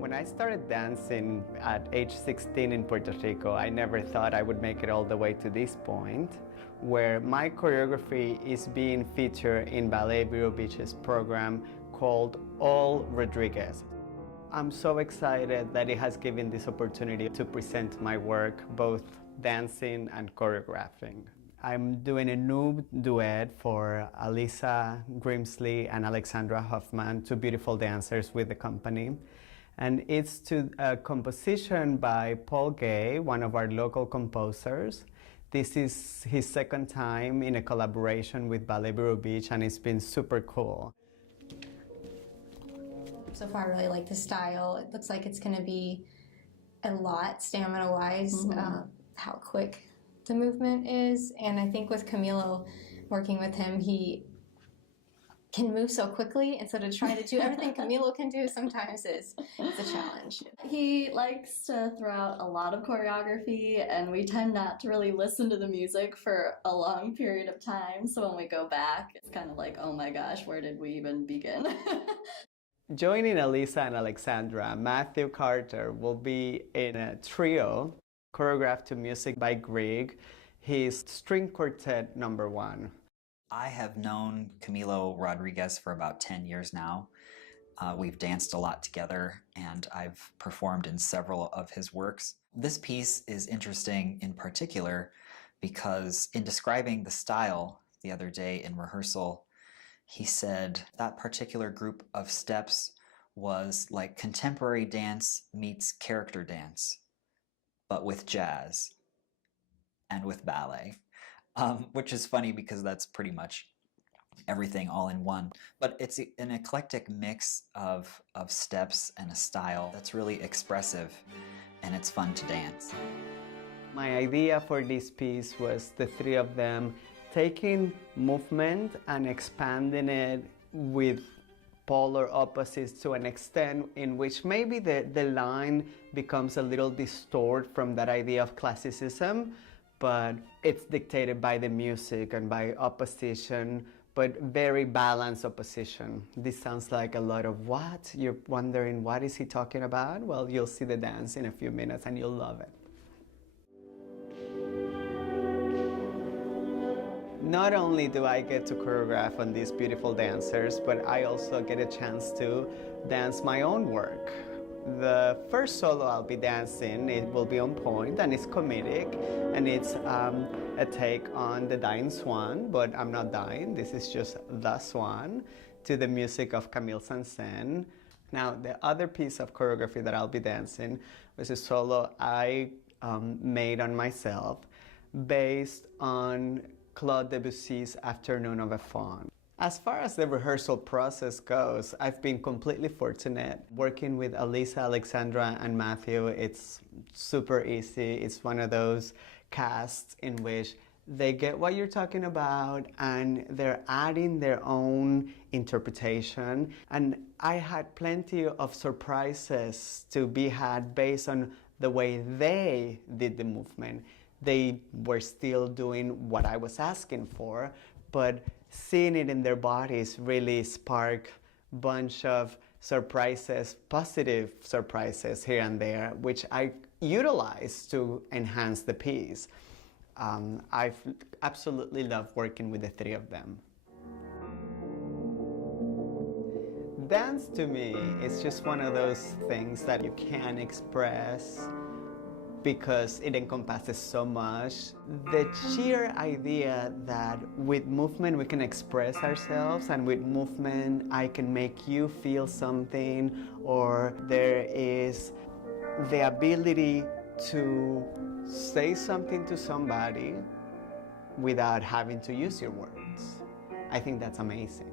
When I started dancing at age 16 in Puerto Rico, I never thought I would make it all the way to this point, where my choreography is being featured in Ballet Vero Beach's program called All Rodriguez. I'm so excited that it has given this opportunity to present my work, both dancing and choreographing. I'm doing a new duet for Alisa Grimsley and Alexandra Hoffman, two beautiful dancers with the company. And it's to a composition by Paul Gay, one of our local composers. This is his second time in a collaboration with Ballet Vero Beach, and it's been super cool. So far, I really like the style. It looks like it's going to be a lot stamina-wise, how quick the movement is. And I think with Camilo, working with him, he can move so quickly, and so to try to do everything Camilo can do sometimes it's a challenge. He likes to throw out a lot of choreography, and we tend not to really listen to the music for a long period of time, so when we go back, it's kind of like, oh my gosh, where did we even begin? Joining Alisa and Alexandra, Matthew Carter will be in a trio choreographed to music by Grieg, his string quartet number 1. I have known Camilo Rodriguez for about 10 years now. We've danced a lot together, and I've performed in several of his works. This piece is interesting in particular because in describing the style the other day in rehearsal, he said that particular group of steps was like contemporary dance meets character dance, but with jazz and with ballet. Which is funny because that's pretty much everything all in one. But it's an eclectic mix of steps and a style that's really expressive, and it's fun to dance. My idea for this piece was the three of them taking movement and expanding it with polar opposites to an extent in which maybe the line becomes a little distorted from that idea of classicism, but it's dictated by the music and by opposition, but very balanced opposition. This sounds like a lot of what? You're wondering, what is he talking about? Well, you'll see the dance in a few minutes and you'll love it. Not only do I get to choreograph on these beautiful dancers, but I also get a chance to dance my own work. The first solo I'll be dancing, it will be on point, and it's comedic, and it's a take on The Dying Swan, but I'm not dying, this is just The Swan, to the music of Camille Saint-Saëns. Now, the other piece of choreography that I'll be dancing was a solo I made on myself, based on Claude Debussy's Afternoon of a Faun. As far as the rehearsal process goes, I've been completely fortunate. Working with Alisa, Alexandra, and Matthew, it's super easy. It's one of those casts in which they get what you're talking about and they're adding their own interpretation. And I had plenty of surprises to be had based on the way they did the movement. They were still doing what I was asking for, but seeing it in their bodies really sparked a bunch of surprises, positive surprises here and there, which I utilized to enhance the piece. I've absolutely loved working with the three of them. Dance to me is just one of those things that you can't express because it encompasses so much. The sheer idea that with movement we can express ourselves, and with movement I can make you feel something, or there is the ability to say something to somebody without having to use your words. I think that's amazing.